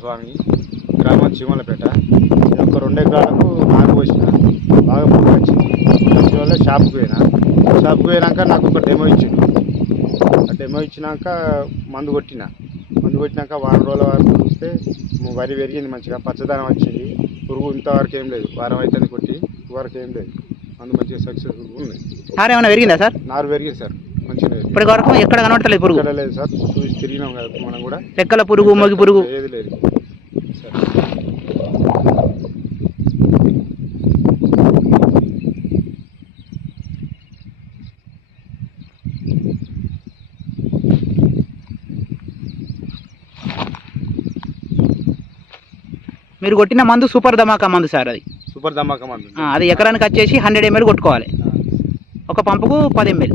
స్వామి గ్రామం చీమలపేట. నేను ఒక 2 ఎకరాలకు నారు పోసిన, బాగా పురుగు వచ్చింది. అందువల్ల షాప్కి పోయినాక నాకు ఒక డెమో ఇచ్చిండు. ఆ డెమో ఇచ్చినాక మందు కొట్టినాక వారం రోజుల వరకు చూస్తే వరి పెరిగింది, మంచిగా పచ్చదనం వచ్చింది. పురుగు ఇంతవరకు ఏం లేదు. వారం అయితే కొట్టి వరకు ఏం లేదు. మందు మంచిగా సక్సెస్ఫుల్ ఉంది. నారు ఏమైనా పెరిగిందా సార్? నారు పెరిగింది సార్, మంచిగా. ఇప్పటి వరకు ఎక్కడ కనబడతలేదు పురుగు? లేదు సార్, చూసి తిరిగినాం కదా మనం కూడా. రెక్కల పురుగు, మొగి పురుగు ఏది లేదు సార్. మీరు కొట్టిన మందు సూపర్ ధమాకా మందు సార్. అది సూపర్ ధమాకా మందు. అది ఎకరానికి వచ్చేసి 100 ml కొట్టుకోవాలి. ఒక పంపుకు 10 ml.